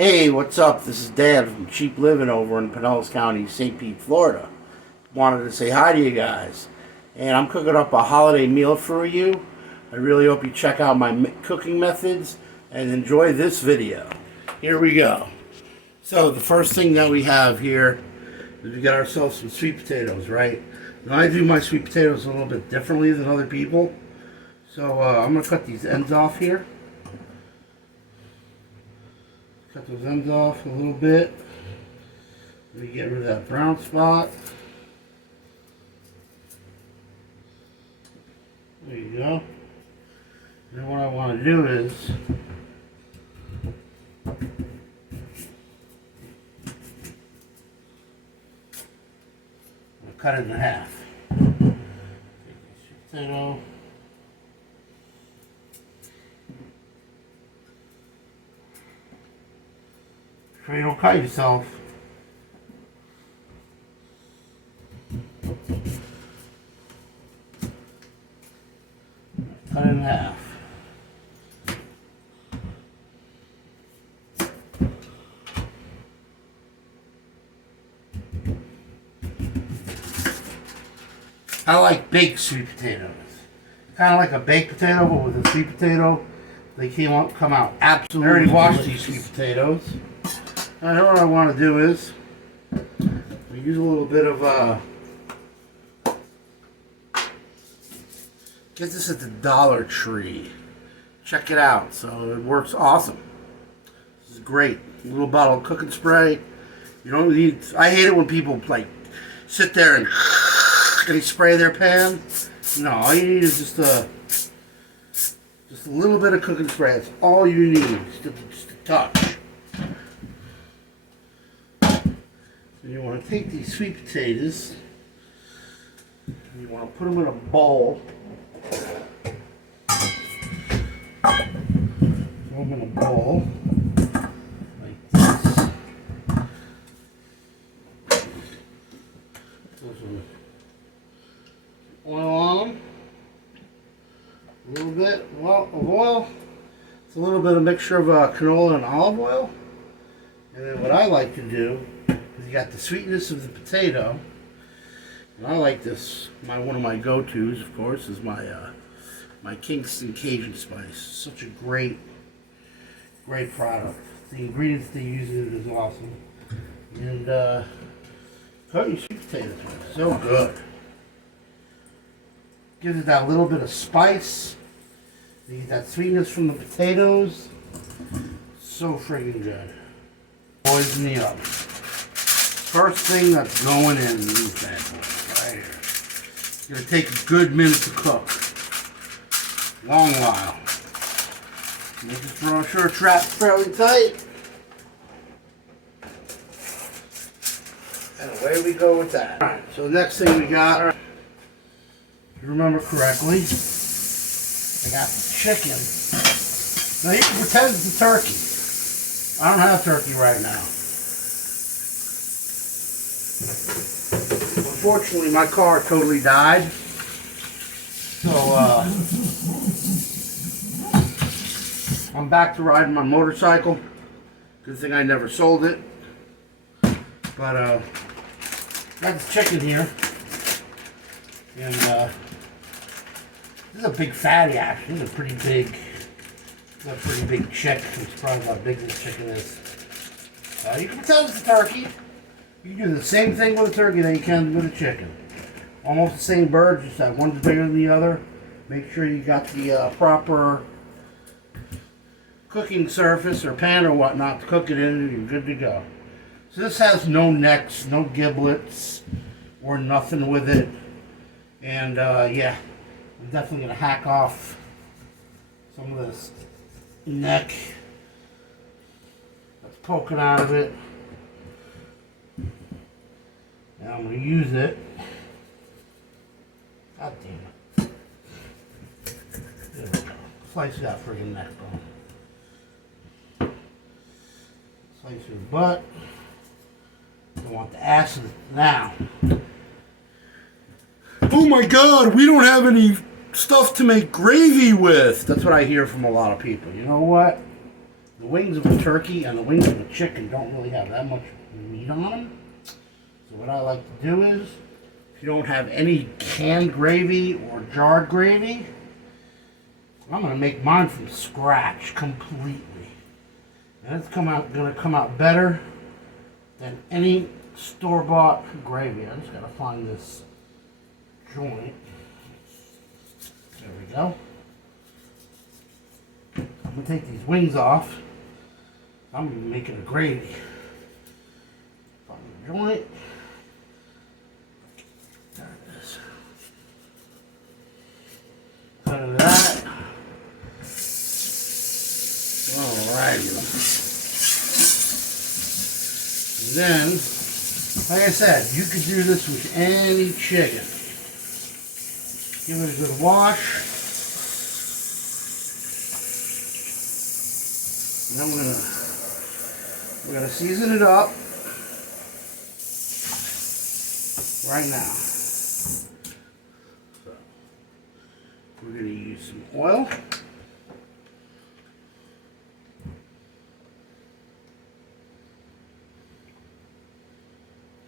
Hey, what's up? This is Dad from Cheap Living over in Pinellas County, St. Pete, Florida. Wanted to say hi to you guys. And I'm cooking up a holiday meal for you. I really hope you check out my cooking methods and enjoy this video. Here we go. So the first thing that we have here is we got ourselves some sweet potatoes, right? Now I do my sweet potatoes a little bit differently than other people. So I'm going to cut these ends off here. Cut those ends off a little bit. Let me get rid of that brown spot. There you go. Then what I want to do is cut it in half. Take this potato. Sure you don't cut yourself. Cut it in half. I like baked sweet potatoes. Kind of like a baked potato, but with a sweet potato, they come out absolutely. I already washed these sweet potatoes. Now what I want to do is we use a little bit of get this at the Dollar Tree. Check it out. So it works awesome. This is great. A little bottle of cooking spray. You don't need. I hate it when people like sit there and they spray their pan. No, all you need is just a little bit of cooking spray. That's all you need. Just a touch. And you want to take these sweet potatoes and you want to put them in a bowl. Throw them in a bowl like this. Throw some oil on them. A little bit of oil. It's a little bit of mixture of canola and olive oil. And then what I like to do, you got the sweetness of the potato, and I like this. One of my go-tos, of course, is my Kingston Cajun spice. Such a great product. The ingredients they use in it is awesome, and cut your sweet potatoes, so good. Gives it that little bit of spice. You get that sweetness from the potatoes. So friggin' good. Boys in the oven. First thing that's going in these bad boys, right here. It's going to take a good minute to cook. Long while. Make sure it's wrapped fairly tight. And away we go with that. Alright, so the next thing we got, if you remember correctly, I got the chicken. Now you can pretend it's a turkey. I don't have turkey right now. Unfortunately, my car totally died, so I'm back to riding my motorcycle. Good thing I never sold it. But got the chicken here, and this is a big fatty. Actually, this is a pretty big chicken. I'm surprised how big this chicken is. You can pretend it's a turkey. You can do the same thing with a turkey that you can with a chicken. Almost the same bird, just that one's bigger than the other. Make sure you got the proper cooking surface or pan or whatnot to cook it in, and you're good to go. So this has no necks, no giblets, or nothing with it. And yeah, I'm definitely going to hack off some of this neck that's poking out of it. Now I'm going to use it. God damn it. There we go. Slice that friggin' neck bone. Slice your butt. I want the ass of it now. Oh my God, we don't have any stuff to make gravy with. That's what I hear from a lot of people. You know what? the wings of a turkey and the wings of a chicken don't really have that much meat on them. So what I like to do is, if you don't have any canned gravy or jarred gravy, I'm going to make mine from scratch completely. And it's going to come out better than any store-bought gravy. I just got to find this joint. There we go. I'm going to take these wings off. I'm going to be making a gravy. Find the joint. There it is. Cut into that. Alrighty. And then, like I said, you could do this with any chicken. Give it a good wash. And then we're gonna season it up right now. So we're gonna use some oil.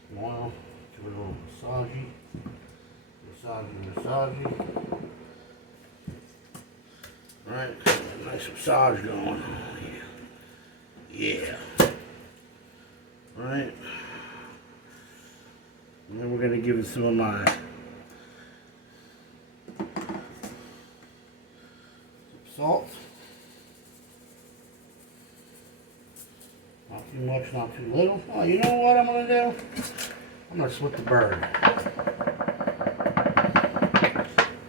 Some oil. Give it a little massagey. Massagey. Right, got a nice massage going on here. Yeah. Right. And then we're going to give it some of my salt. Not too much, not too little. Oh, you know what I'm going to do? I'm going to split the bird.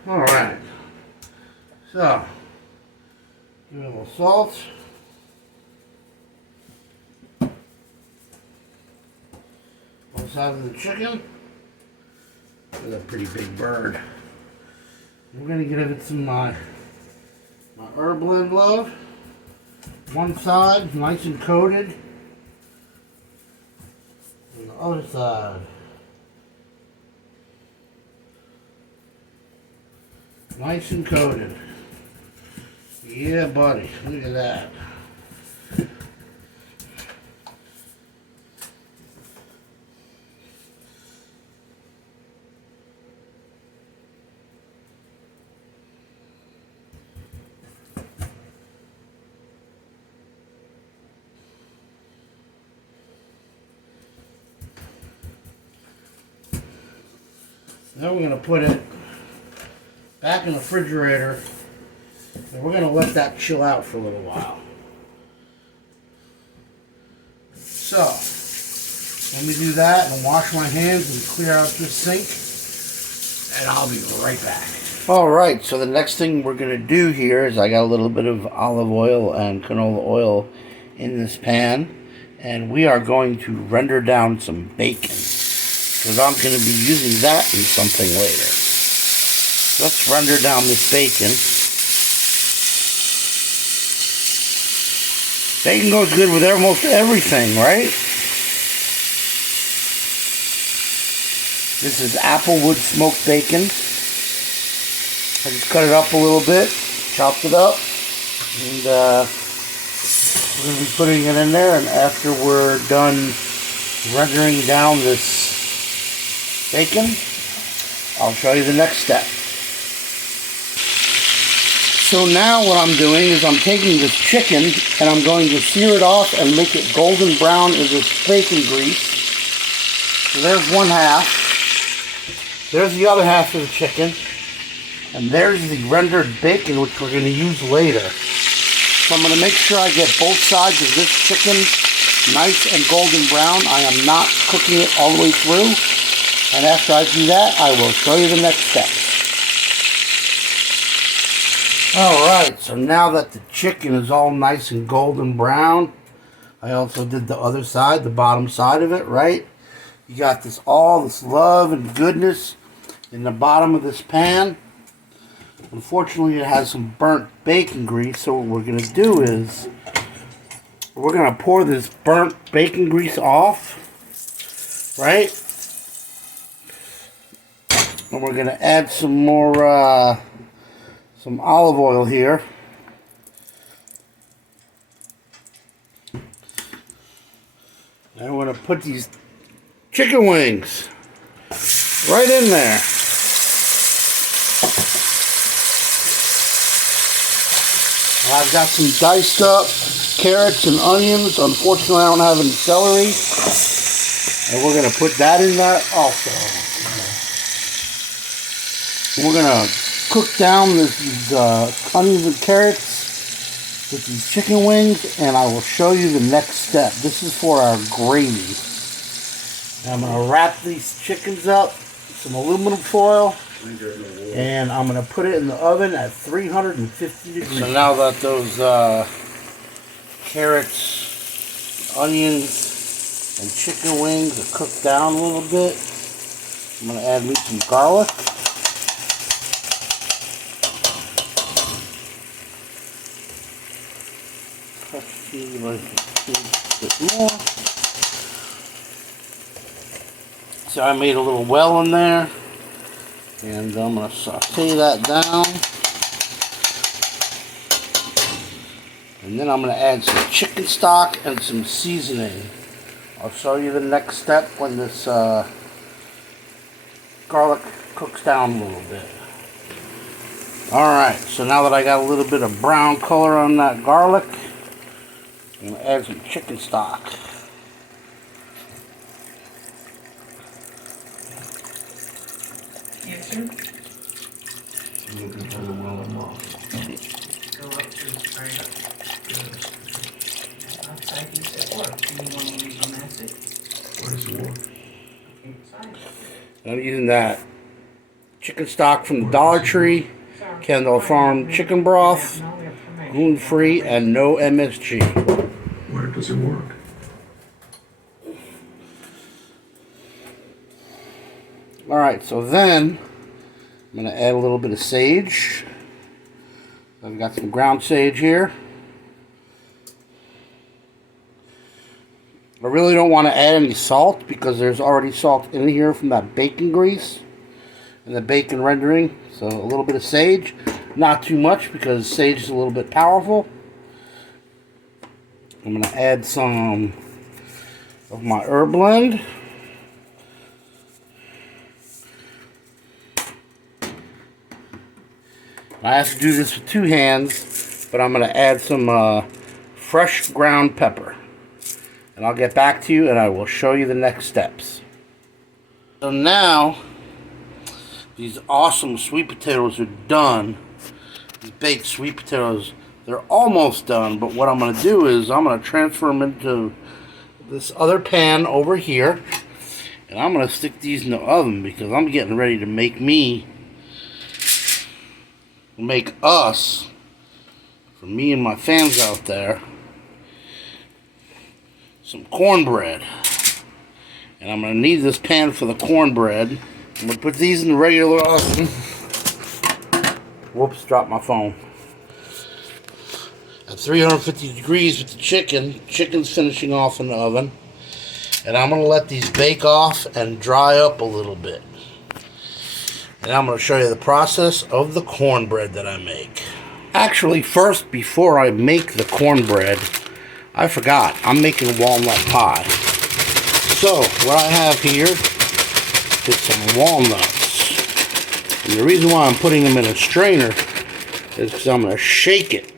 Alright. So, give it a little salt. One side of the chicken. That's a pretty big bird. We're going to give it some my herb blend love. One side, nice and coated. And the other side. Nice and coated. Yeah, buddy. Look at that. Now we're going to put it back in the refrigerator, and we're going to let that chill out for a little while. So, let me do that and wash my hands and clear out this sink, and I'll be right back. Alright, so the next thing we're going to do here is I got a little bit of olive oil and canola oil in this pan, and we are going to render down some bacon, because I'm going to be using that in something later. Let's render down this bacon. Bacon goes good with almost everything, right? This is applewood smoked bacon. I just cut it up a little bit, chopped it up, and we're going to be putting it in there, and after we're done rendering down this bacon, I'll show you the next step. So now what I'm doing is I'm taking this chicken and I'm going to sear it off and make it golden brown in this bacon grease. So there's one half. There's the other half of the chicken. And there's the rendered bacon, which we're going to use later. So I'm going to make sure I get both sides of this chicken nice and golden brown. I am not cooking it all the way through. And after I do that, I will show you the next step. Alright, so now that the chicken is all nice and golden brown, I also did the other side, the bottom side of it, right? You got this all this love and goodness in the bottom of this pan. Unfortunately, it has some burnt bacon grease, so what we're going to do is we're going to pour this burnt bacon grease off, right? And we're going to add some more, some olive oil here. And I'm going to put these chicken wings right in there. I've got some diced up carrots and onions. Unfortunately, I don't have any celery. And we're going to put that in there also. We're going to cook down these onions and carrots with these chicken wings, and I will show you the next step. This is for our gravy. I'm going to wrap these chickens up with some aluminum foil, and I'm going to put it in the oven at 350 degrees. So now that those carrots, onions, and chicken wings are cooked down a little bit, I'm going to add me some garlic. Touch these like a bit more. So I made a little well in there, and I'm going to saute that down. And then I'm going to add some chicken stock and some seasoning. I'll show you the next step when this garlic cooks down a little bit. Alright, so now that I got a little bit of brown color on that garlic, I'm going to add some chicken stock. Yes, sir. Looking for the well and off. Go up to right up. Outside he's at work. Do you want to leave a message? Where's the work? Inside. I'm using that chicken stock from the Dollar Tree, Kendall Farm chicken broth, gluten-free, and no MSG. Where does it work? Alright, so then I'm going to add a little bit of sage. I've got some ground sage here. I really don't want to add any salt because there's already salt in here from that bacon grease and the bacon rendering. So a little bit of sage, not too much because sage is a little bit powerful. I'm going to add some of my herb blend. I have to do this with two hands, but I'm going to add some fresh ground pepper. And I'll get back to you and I will show you the next steps. So now, these awesome sweet potatoes are done. These baked sweet potatoes, they're almost done, but what I'm going to do is I'm going to transfer them into this other pan over here. And I'm going to stick these in the oven because I'm getting ready to make us, for me and my fans out there, some cornbread. And I'm going to need this pan for the cornbread. I'm going to put these in the regular oven. Whoops, dropped my phone. At 350 degrees with the chicken. Chicken's finishing off in the oven. And I'm going to let these bake off and dry up a little bit. And I'm going to show you the process of the cornbread that I make. Actually, first, before I make the cornbread, I forgot, I'm making walnut pie. So, what I have here is some walnuts. And the reason why I'm putting them in a strainer is because I'm going to shake it.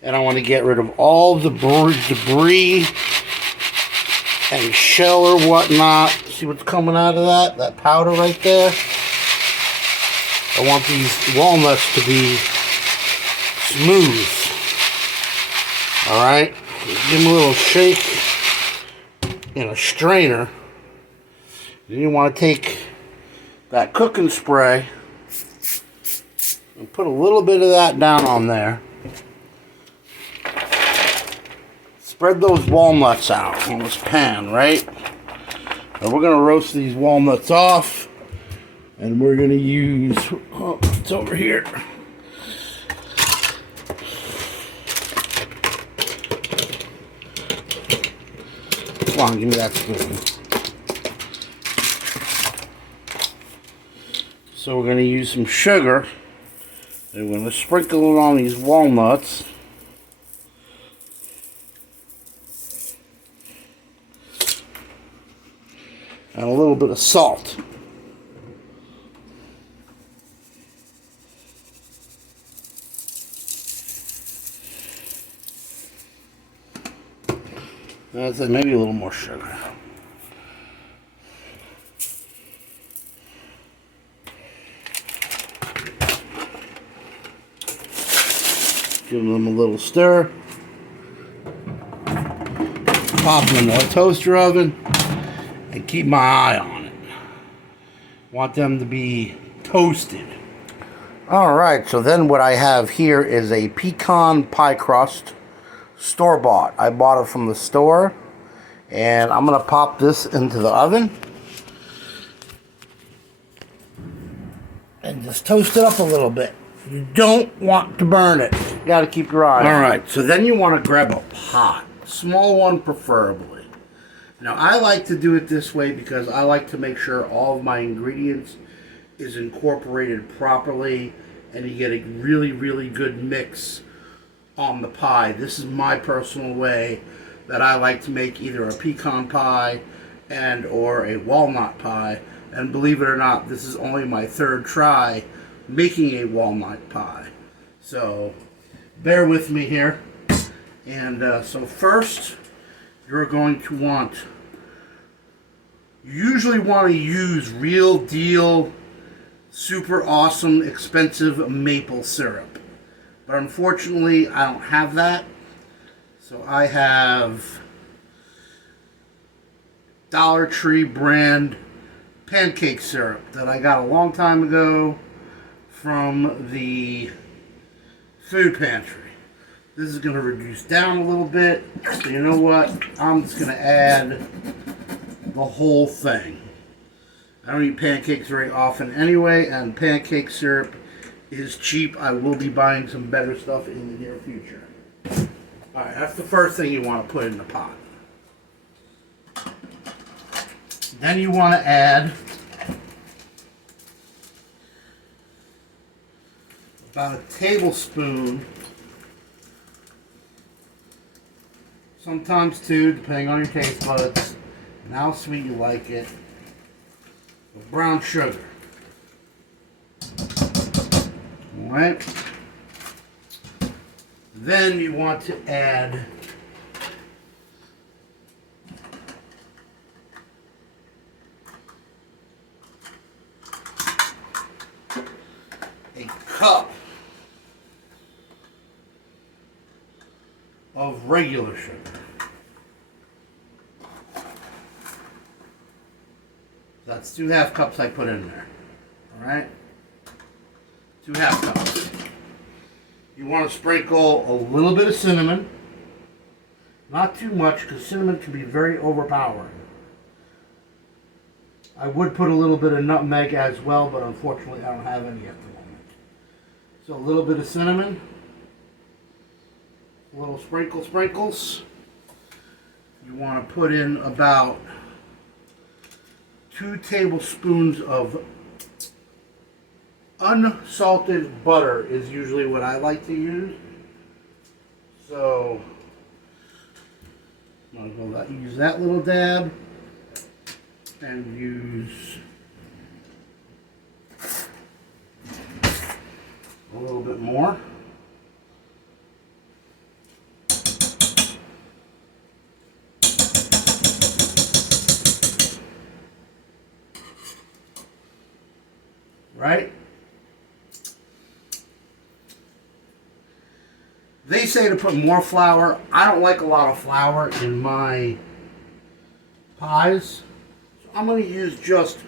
And I want to get rid of all the debris and shell or whatnot. See what's coming out of that? That powder right there? I want these walnuts to be smooth. Alright? Give them a little shake in a strainer. Then you want to take that cooking spray and put a little bit of that down on there. Spread those walnuts out on this pan, right? And we're going to roast these walnuts off. And we're going to use, oh, it's over here. Come on, give me that spoon. So we're going to use some sugar. And we're going to sprinkle it on these walnuts. and a little bit of salt. That's it, maybe a little more sugar. Give them a little stir. Pop them in the toaster oven and keep my eye on it. Want them to be toasted. Alright, so then what I have here is a pecan pie crust, store-bought. I bought it from the store, and I'm going to pop this into the oven and just toast it up a little bit. You don't want to burn it. You got to keep your eye on it. Alright, so then you want to grab a pot. Small one preferably. Now I like to do it this way because I like to make sure all of my ingredients is incorporated properly and you get a really, really good mix on the pie. This is my personal way that I like to make either a pecan pie and or a walnut pie. And believe it or not, this is only my third try making a walnut pie. So bear with me here. And so first, you're going to usually want to use real deal, super awesome, expensive maple syrup. But unfortunately, I don't have that. So I have Dollar Tree brand pancake syrup that I got a long time ago from the food pantry. This is going to reduce down a little bit. So you know what? I'm just going to add the whole thing. I don't eat pancakes very often anyway, and pancake syrup is cheap. I will be buying some better stuff in the near future. Alright, that's the first thing you want to put in the pot. Then you want to add about a tablespoon, sometimes two, depending on your taste buds, and how sweet you like it, of brown sugar. Alright. Then you want to add a cup of regular sugar. That's 2½ cups I put in there. Alright? 2½ cups. You want to sprinkle a little bit of cinnamon. Not too much, because cinnamon can be very overpowering. I would put a little bit of nutmeg as well, but unfortunately I don't have any at the moment. So a little bit of cinnamon. Little sprinkles. You want to put in about 2 tablespoons of unsalted butter is usually what I like to use. So I'm going to use that little dab and use a little bit more. Right? They say to put more flour. I don't like a lot of flour in my pies. So I'm going to use just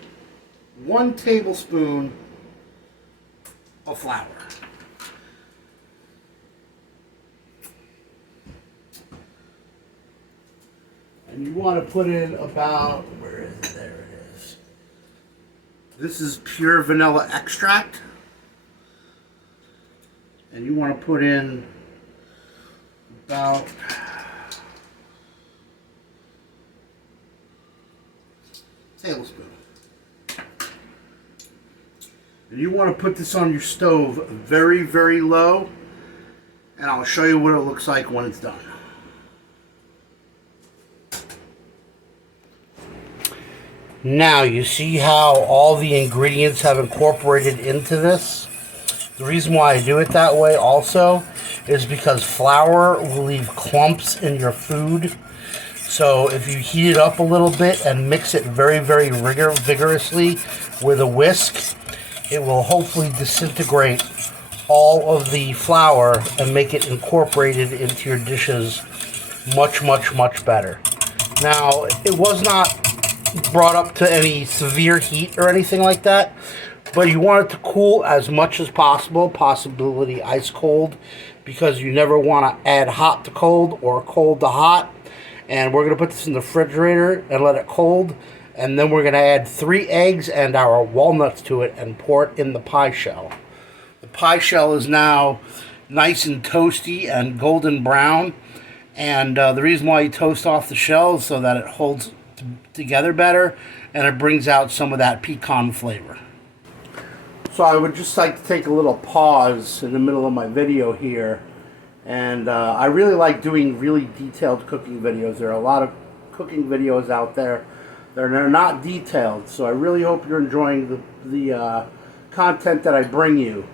1 tablespoon of flour. And you want to put in about, where is it? There it is. This is pure vanilla extract. And you want to put in about a tablespoon. And you want to put this on your stove very, very low. And I'll show you what it looks like when it's done. Now, you see how all the ingredients have incorporated into this? The reason why I do it that way also is because flour will leave clumps in your food. So if you heat it up a little bit and mix it very, very vigorously with a whisk, it will hopefully disintegrate all of the flour and make it incorporated into your dishes much, much, much better. Now, it was not brought up to any severe heat or anything like that, but you want it to cool as much as possible, possibility ice cold, because you never want to add hot to cold or cold to hot. And we're going to put this in the refrigerator and let it cold, and then we're going to add 3 eggs and our walnuts to it and pour it in the pie shell. The pie shell is now nice and toasty and golden brown, and the reason why you toast off the shell is so that it holds together better and it brings out some of that pecan flavor. So I would just like to take a little pause in the middle of my video here, and I really like doing really detailed cooking videos. There are a lot of cooking videos out there that are not detailed, so I really hope you're enjoying the content that I bring you.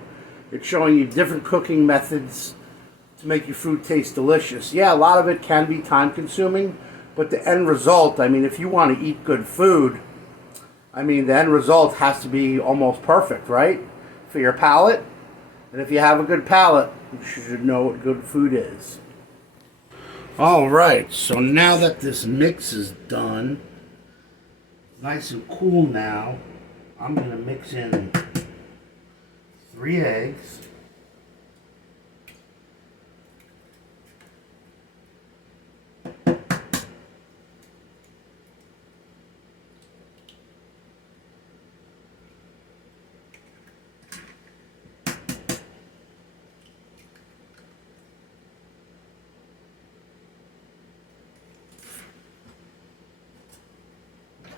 It's showing you different cooking methods to make your food taste delicious. Yeah, a lot of it can be time consuming, but the end result, I mean, if you want to eat good food, I mean, the end result has to be almost perfect, right? For your palate. And if you have a good palate, you should know what good food is. All right, so now that this mix is done, nice and cool now, I'm going to mix in 3 eggs.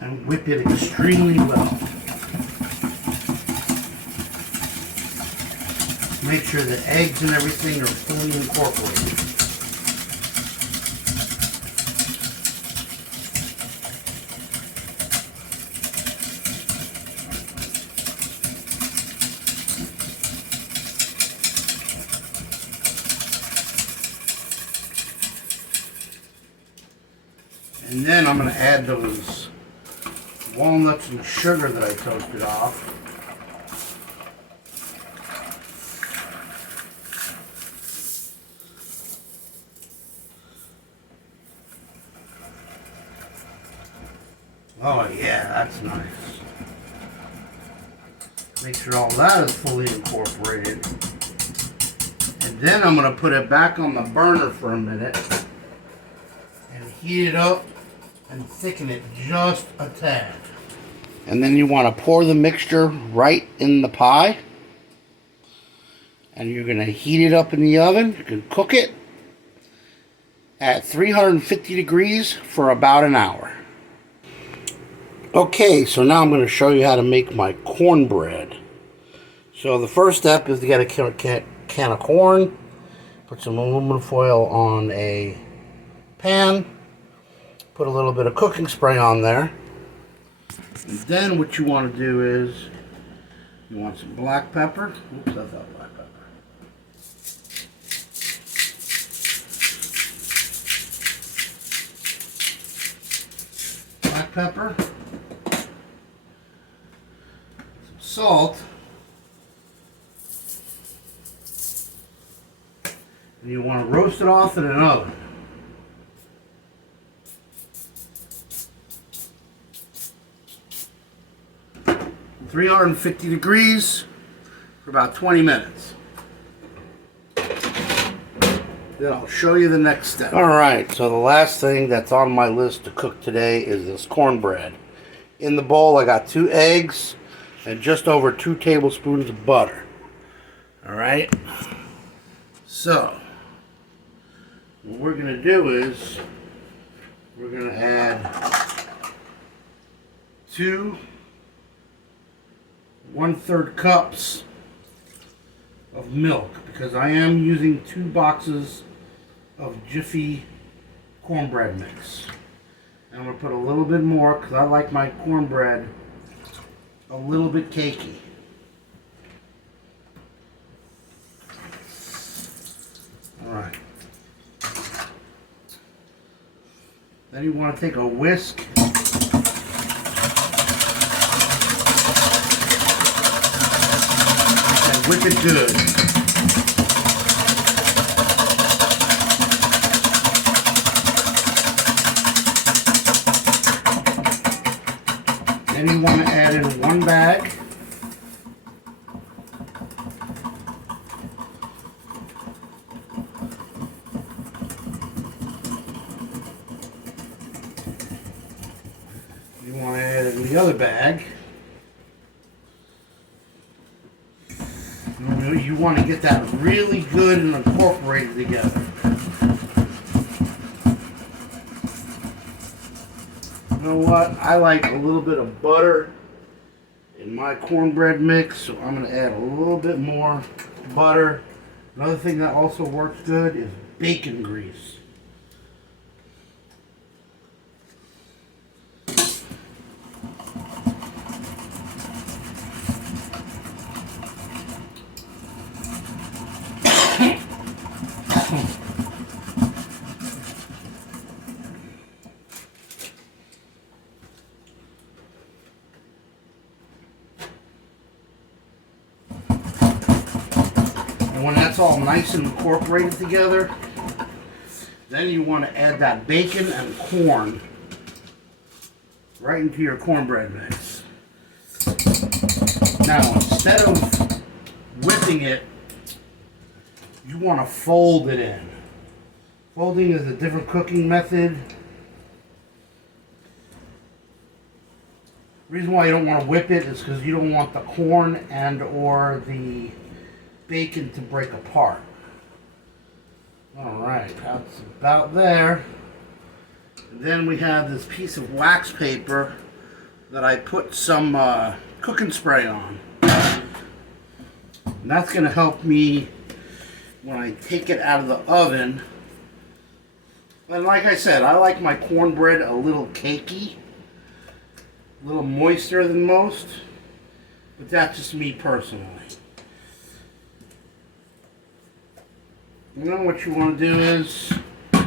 And whip it extremely well. Make sure the eggs and everything are fully incorporated. And then I'm going to add those walnuts and sugar that I toasted off. Oh yeah, that's nice. Make sure all that is fully incorporated. And then I'm going to put it back on the burner for a minute and heat it up and thicken it just a tad. And then you want to pour the mixture right in the pie. And you're going to heat it up in the oven. You can cook it at 350 degrees for about an hour. Okay, so now I'm going to show you how to make my cornbread. So the first step is to get a can of corn. Put some aluminum foil on a pan. Put a little bit of cooking spray on there. And then what you want to do is, you want some black pepper. Oops, that's not black pepper. Black pepper. Some salt. And you want to roast it off in an oven. 350 degrees for about 20 minutes. Then I'll show you the next step. Alright, so the last thing that's on my list to cook today is this cornbread. In the bowl I got 2 eggs and just over 2 tablespoons of butter. Alright, so what we're going to do is we're going to add 2 1/3 cups of milk, because I am using 2 boxes of Jiffy cornbread mix. And I'm going to put a little bit more because I like my cornbread a little bit cakey. Alright. Then you want to take a whisk. And whip it good. Then you want to add in one bag. You want to add in the other bag. You want to get that really good and incorporated together. You know what? I like a little bit of butter in my cornbread mix, so I'm going to add a little bit more butter. Another thing that also works good is bacon grease. And when that's all nice and incorporated together, then you want to add that bacon and corn right into your cornbread mix. Now, instead of whipping it, you want to fold it in. Folding is a different cooking method. The reason why you don't want to whip it is because you don't want the corn and or the bacon to break apart. Alright, that's about there. And then we have this piece of wax paper that I put some cooking spray on. And that's going to help me when I take it out of the oven. And like I said, I like my cornbread a little cakey, a little moister than most, but that's just me personally. Now what you want to do is, you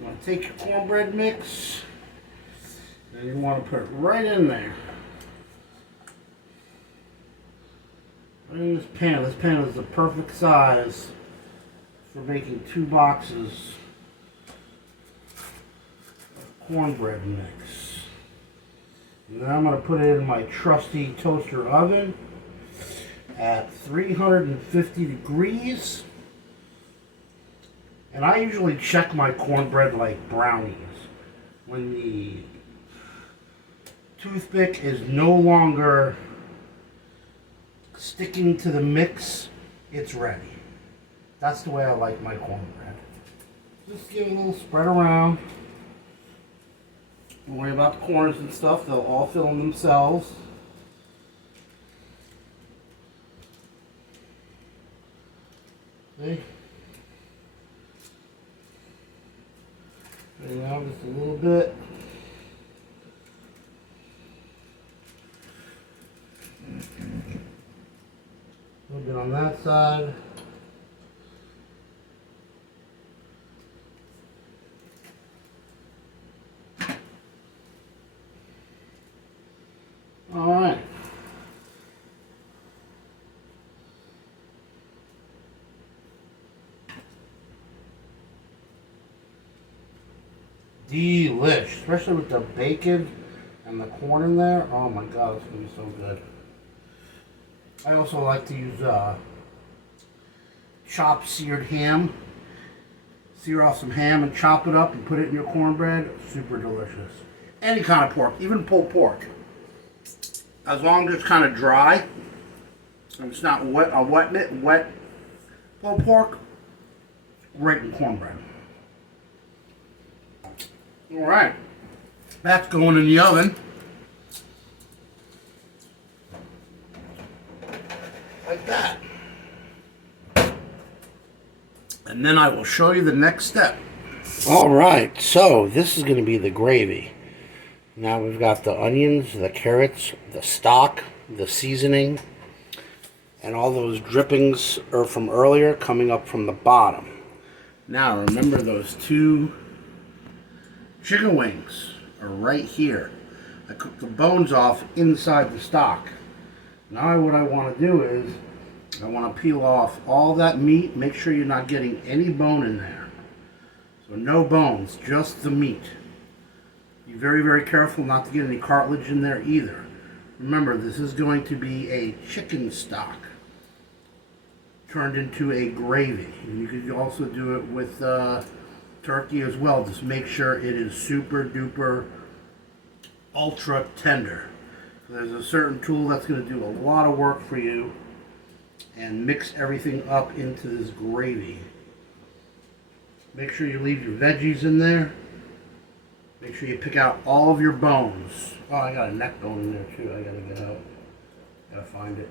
want to take your cornbread mix, and you want to put it right in there. Right in this pan. This pan is the perfect size for making 2 boxes of cornbread mix. And then I'm going to put it in my trusty toaster oven at 350 degrees. And I usually check my cornbread like brownies. When the toothpick is no longer sticking to the mix, it's ready. That's the way I like my cornbread. Just give it a little spread around. Don't worry about the corners and stuff, they'll all fill in themselves. See? There you go, just a little bit. A little bit on that side. All right. Delish, especially with the bacon and the corn in there. Oh my god, it's gonna be so good. I also like to use chopped seared ham. Sear off some ham and chop it up and put it in your cornbread. Super delicious. Any kind of pork, even pulled pork. As long as it's kind of dry and it's not wet pulled pork, great in cornbread. Alright, that's going in the oven. Like that. And then I will show you the next step. Alright, so this is going to be the gravy. Now we've got the onions, the carrots, the stock, the seasoning, and all those drippings are from earlier coming up from the bottom. Now remember, those 2 chicken wings are right here. I cooked the bones off inside the stock. Now what I want to do is I want to peel off all that meat. Make sure you're not getting any bone in there. So no bones, just the meat. Be very, very careful not to get any cartilage in there either. Remember, this is going to be a chicken stock turned into a gravy. And you could also do it with turkey as well. Just make sure it is super duper ultra tender. There's a certain tool that's going to do a lot of work for you and mix everything up into this gravy. Make sure you leave your veggies in there. Make sure you pick out all of your bones. Oh, I got a neck bone in there too. I gotta get out. Gotta find it.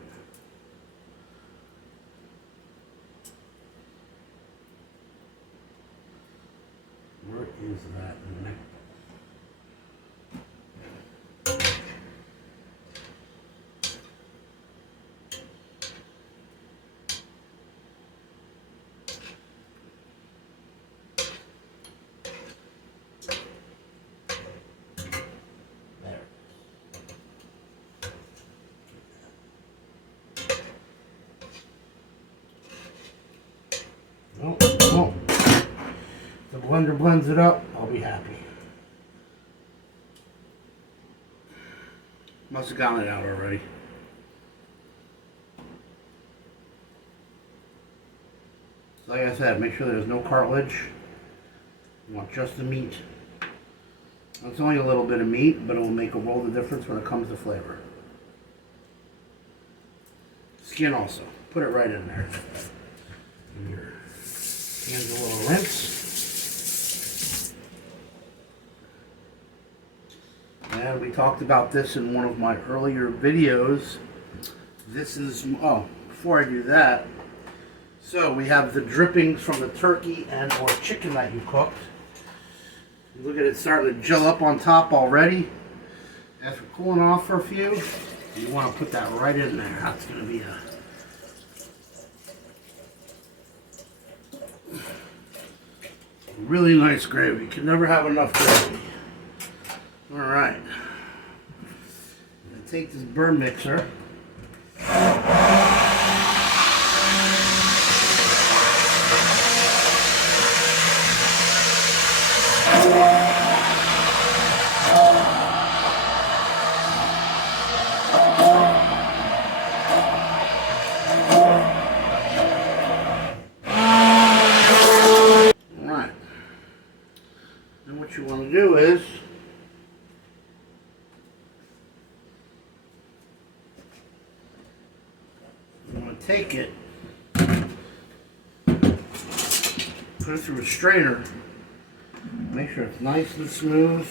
Where is that neck? No. If the blender blends it up, I'll be happy. Must have gotten it out already. Like I said, make sure there's no cartilage. You want just the meat. It's only a little bit of meat, but it will make a world of difference when it comes to flavor. Skin also. Put it right in there. And your hands a little rinse. And we talked about this in one of my earlier videos. This is, before I do that, so we have the drippings from the turkey and or chicken that you cooked. Look at it starting to gel up on top already. After cooling off for a few, you want to put that right in there. That's going to be a really nice gravy. You can never have enough gravy. Alright. I'm going to take this burn mixer. Alright. And what you want to do is take it, put it through a strainer, make sure it's nice and smooth,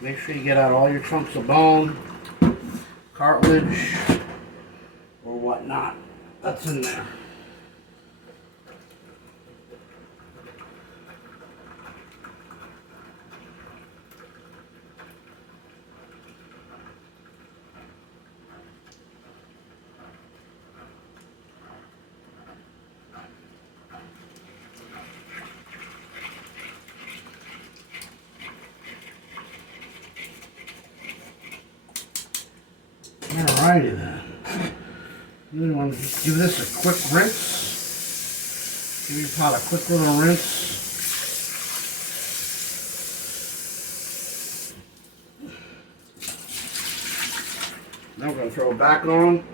make sure you get out all your chunks of bone, cartilage, or whatnot that's in there. Alrighty then. You want to just give this a quick rinse. Give your pot a quick little rinse. Now we're going to throw it back on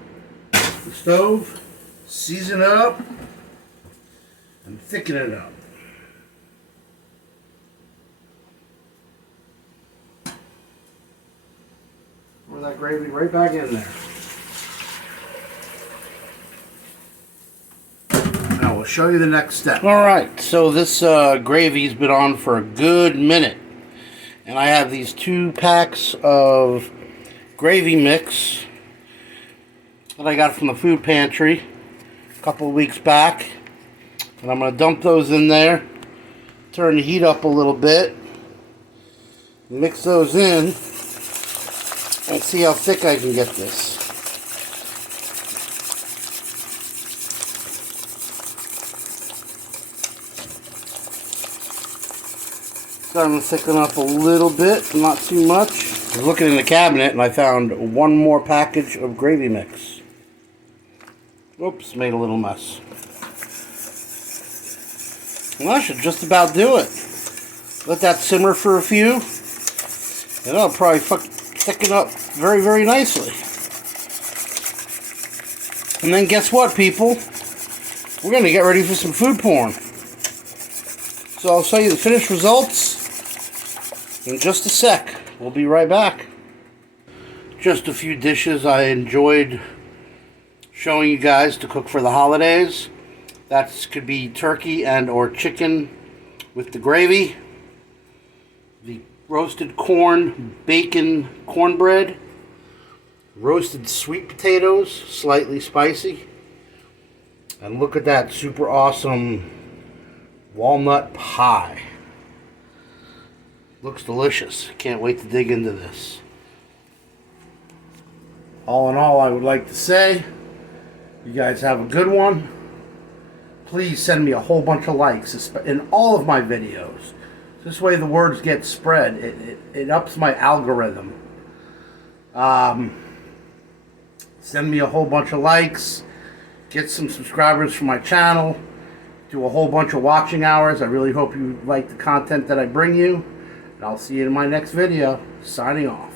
the stove, season it up, and thicken it up. Pour that gravy right back in there. Now we'll show you the next step. Alright, so this gravy's been on for a good minute. And I have these 2 packs of gravy mix that I got from the food pantry a couple of weeks back. And I'm going to dump those in there. Turn the heat up a little bit. Mix those in and see how thick I can get this. Starting to thicken up a little bit, not too much. I was looking in the cabinet and I found one more package of gravy mix. Oops, made a little mess. Well, that should just about do it. Let that simmer for a few, and that'll probably thicken up very, very nicely. And then guess what, people? We're going to get ready for some food porn. So I'll show you the finished results in just a sec. We'll be right back. Just a few dishes I enjoyed showing you guys to cook for the holidays. That could be turkey and or chicken with the gravy. The roasted corn, bacon, cornbread. Roasted sweet potatoes, slightly spicy. And look at that super awesome walnut pie. Looks delicious. Can't wait to dig into this. All in all, I would like to say, you guys have a good one. Please send me a whole bunch of likes in all of my videos. This way the words get spread. It ups my algorithm. Send me a whole bunch of likes. Get some subscribers for my channel. Do a whole bunch of watching hours. I really hope you like the content that I bring you. And I'll see you in my next video. Signing off.